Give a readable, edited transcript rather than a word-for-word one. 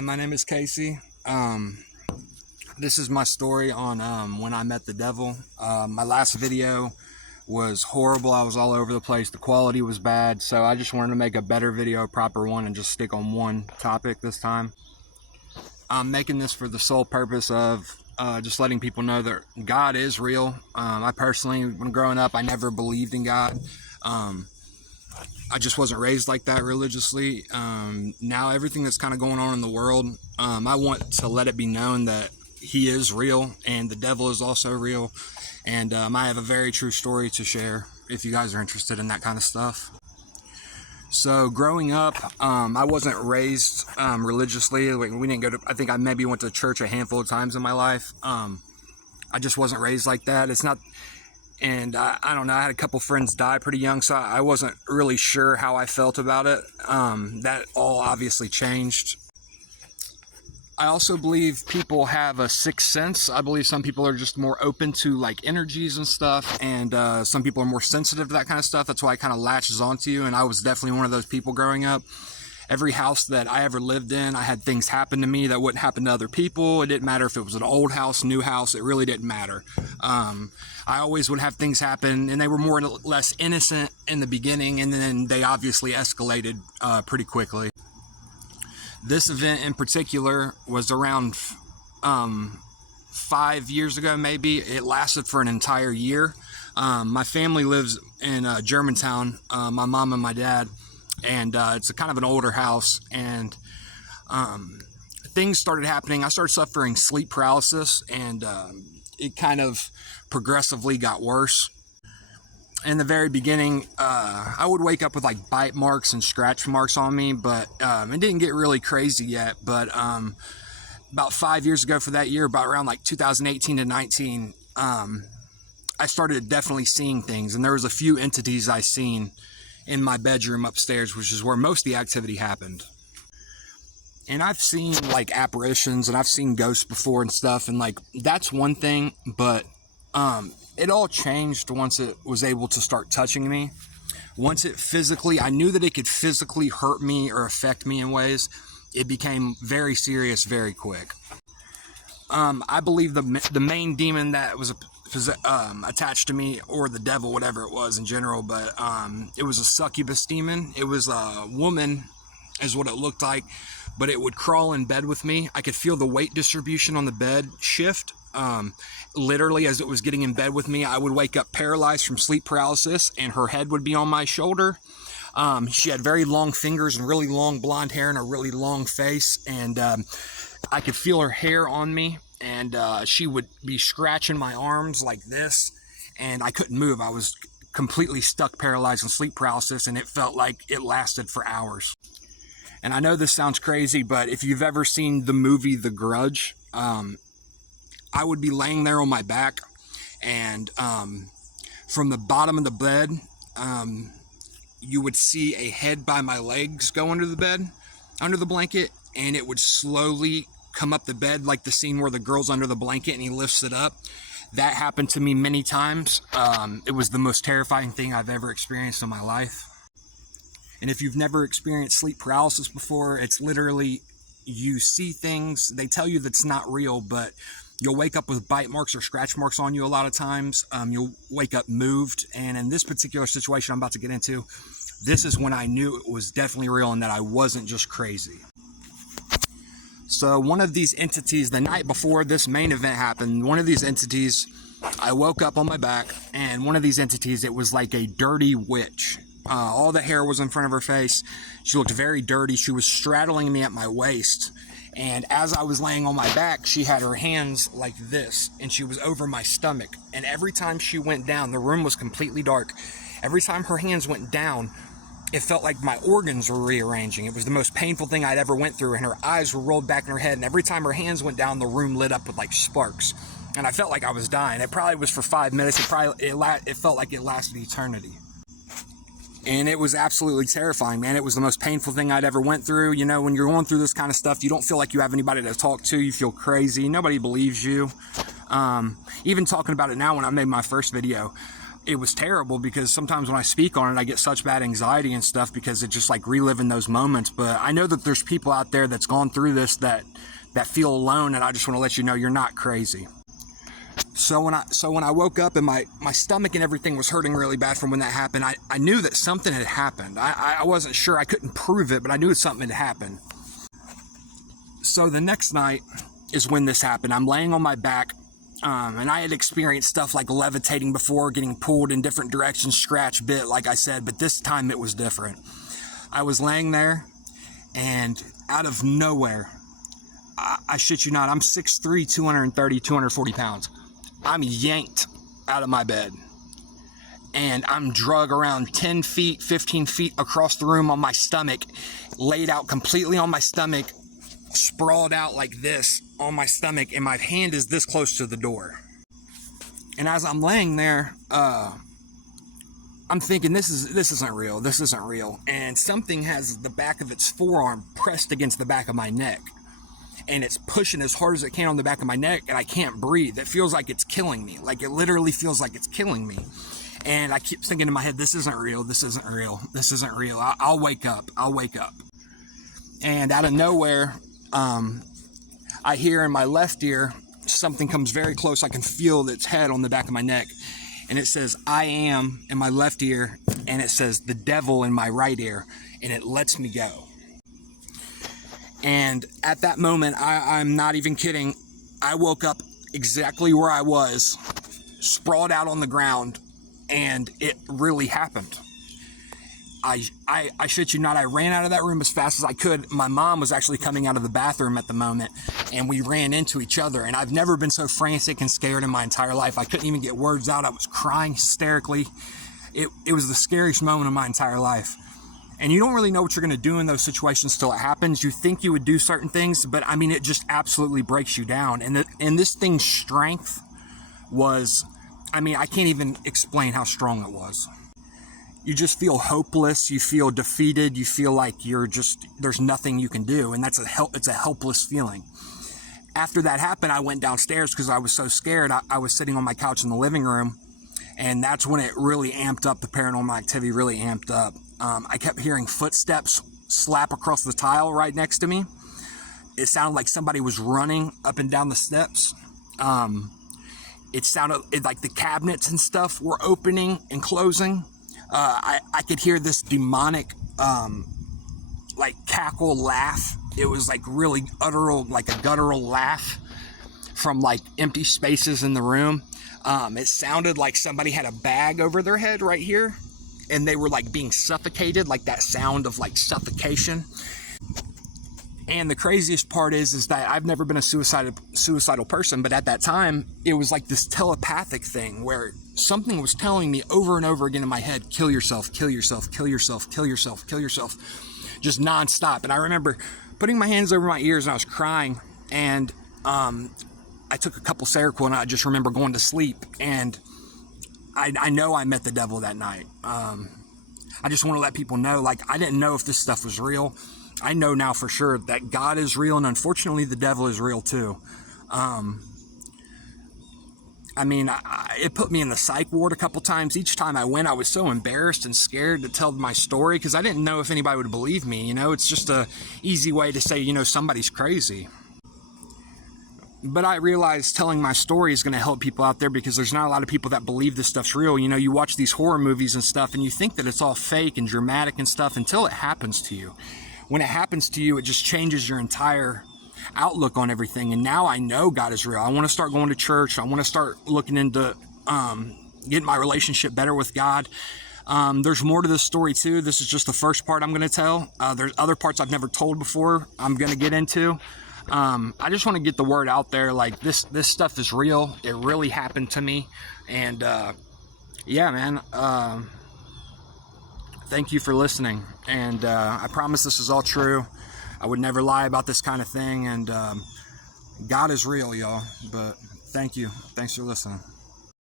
Hi, my name is Casey. This is my story on when I met the devil. My last video was horrible. I was all over the place. The quality was bad, so I just wanted to make a better video, a proper one, and just stick on one topic this time. I'm making this for the sole purpose of just letting people know that God is real. I personally, when growing up, I never believed in God. I just wasn't raised like that religiously. Now everything that's kind of going on in the world, I want to let it be known that he is real and the devil is also real. And I have a very true story to share if you guys are interested in that kind of stuff. So growing up, I wasn't raised religiously. We didn't go to, I think I maybe went to church a handful of times in my life. I just wasn't raised like that. It's not, and I don't know, I had a couple friends die pretty young, so I wasn't really sure how I felt about it. That all obviously changed. I also believe people have a sixth sense. I believe some people are just more open to like energies and stuff, and some people are more sensitive to that kind of stuff. That's why it kind of latches onto you, and I was definitely one of those people growing up. Every house that I ever lived in, I had things happen to me that wouldn't happen to other people. It didn't matter if it was an old house, new house, it really didn't matter. I always would have things happen, and they were more or less innocent in the beginning, and then they obviously escalated pretty quickly. This event in particular was around 5 years ago, maybe. It lasted for an entire year. My family lives in Germantown, my mom and my dad, and it's a kind of an older house, and things started happening. I started suffering sleep paralysis, and it kind of progressively got worse. In the very beginning, I would wake up with like bite marks and scratch marks on me, but it didn't get really crazy yet. But about 5 years ago for that year, about around like 2018 to 19, I started definitely seeing things, and there was a few entities I seen in my bedroom upstairs, which is where most of the activity happened. And I've seen like apparitions, and I've seen ghosts before and stuff, and like that's one thing, but it all changed once it was able to start touching me. Once it physically, I knew that it could physically hurt me or affect me in ways. It became very serious very quick. I believe the main demon that was attached to me, or the devil, whatever it was in general, but it was a succubus demon. It was a woman is what it looked like, but it would crawl in bed with me. I could feel the weight distribution on the bed shift. Literally, as it was getting in bed with me, I would wake up paralyzed from sleep paralysis, and her head would be on my shoulder. She had very long fingers and really long blonde hair and a really long face, and I could feel her hair on me, and she would be scratching my arms like this, and I couldn't move. I was completely stuck, paralyzed, and sleep paralysis, and it felt like it lasted for hours. And I know this sounds crazy, but if you've ever seen the movie The Grudge, I would be laying there on my back, and from the bottom of the bed, you would see a head by my legs go under the bed, under the blanket, and it would slowly come up the bed, like the scene where the girl's under the blanket and he lifts it up. That happened to me many times. It was the most terrifying thing I've ever experienced in my life. And if you've never experienced sleep paralysis before, it's literally, you see things, they tell you that's not real, but you'll wake up with bite marks or scratch marks on you a lot of times. You'll wake up moved. And in this particular situation I'm about to get into, this is when I knew it was definitely real and that I wasn't just crazy. So one of these entities, the night before this main event happened, one of these entities, I woke up on my back, and one of these entities, it was like a dirty witch. All the hair was in front of her face. She looked very dirty. She was straddling me at my waist. And as I was laying on my back, she had her hands like this, and she was over my stomach. And every time she went down, the room was completely dark. Every time her hands went down, it felt like my organs were rearranging. It was the most painful thing I'd ever went through, and her eyes were rolled back in her head, and every time her hands went down, the room lit up with like sparks. And I felt like I was dying. It probably was for 5 minutes. It felt like it lasted eternity. And it was absolutely terrifying, man. It was the most painful thing I'd ever went through. You know, when you're going through this kind of stuff, you don't feel like you have anybody to talk to. You feel crazy. Nobody believes you. Even talking about it now, when I made my first video, it was terrible, because sometimes when I speak on it, I get such bad anxiety and stuff, because it's just like reliving those moments. But I know that there's people out there that's gone through this that feel alone, and I just want to let you know you're not crazy. So when I woke up and my stomach and everything was hurting really bad from when that happened, I knew that something had happened. I wasn't sure, I couldn't prove it, but I knew something had happened. So the next night is when this happened. I'm laying on my back, and I had experienced stuff like levitating before, getting pulled in different directions, scratch, bit, like I said, but this time it was different. I was laying there, and out of nowhere, I shit you not, I'm 6'3", 230, 240 pounds. I'm yanked out of my bed, and I'm drug around 10 feet, 15 feet across the room on my stomach, laid out completely on my stomach, sprawled out like this on my stomach, and my hand is this close to the door. And as I'm laying there, I'm thinking, this isn't real. And something has the back of its forearm pressed against the back of my neck, and it's pushing as hard as it can on the back of my neck, and I can't breathe. It feels like it's killing me. Like, it literally feels like it's killing me. And I keep thinking in my head, this isn't real. I'll wake up. And out of nowhere, I hear in my left ear, something comes very close. I can feel its head on the back of my neck. And it says, "I am," in my left ear. And it says, "the devil," in my right ear. And it lets me go. And at that moment, I'm not even kidding, I woke up exactly where I was, sprawled out on the ground, and it really happened. I shit you not, I ran out of that room as fast as I could. My mom was actually coming out of the bathroom at the moment, and we ran into each other. And I've never been so frantic and scared in my entire life. I couldn't even get words out. I was crying hysterically. It was the scariest moment of my entire life. And you don't really know what you're going to do in those situations till it happens. You think you would do certain things, but I mean, it just absolutely breaks you down. And this thing's strength was, I mean, I can't even explain how strong it was. You just feel hopeless. You feel defeated. You feel like there's nothing you can do. And it's a helpless feeling. After that happened, I went downstairs because I was so scared. I was sitting on my couch in the living room, and that's when it really amped up. The paranormal activity really amped up. I kept hearing footsteps slap across the tile right next to me. It sounded like somebody was running up and down the steps. It sounded like the cabinets and stuff were opening and closing. I could hear this demonic, like cackle laugh. It was like really like a guttural laugh from like empty spaces in the room. It sounded like somebody had a bag over their head right here, and they were like being suffocated, like that sound of like suffocation. And the craziest part is that I've never been a suicidal person, but at that time, it was like this telepathic thing where something was telling me over and over again in my head, kill yourself, kill yourself, kill yourself, kill yourself, kill yourself, just nonstop. And I remember putting my hands over my ears and I was crying, and I took a couple Seroquel, and I just remember going to sleep, and I know I met the devil that night. I just want to let people know, like, I didn't know if this stuff was real. I know now for sure that God is real, and unfortunately the devil is real too. I mean, it put me in the psych ward a couple times. Each time I went, I was so embarrassed and scared to tell my story because I didn't know if anybody would believe me. You know, it's just a easy way to say, you know, somebody's crazy. But I realized telling my story is going to help people out there because there's not a lot of people that believe this stuff's real. You know, you watch these horror movies and stuff, and you think that it's all fake and dramatic and stuff until it happens to you. When it happens to you, it just changes your entire outlook on everything. And now I know God is real. I want to start going to church. I want to start looking into getting my relationship better with God. There's more to this story too. This is just the first part I'm going to tell. There's other parts I've never told before I'm going to get into. I just want to get the word out there. Like, this stuff is real. It really happened to me. And yeah, man, thank you for listening. And I promise this is all true. I would never lie about this kind of thing. And God is real, y'all. But thank you. Thanks for listening.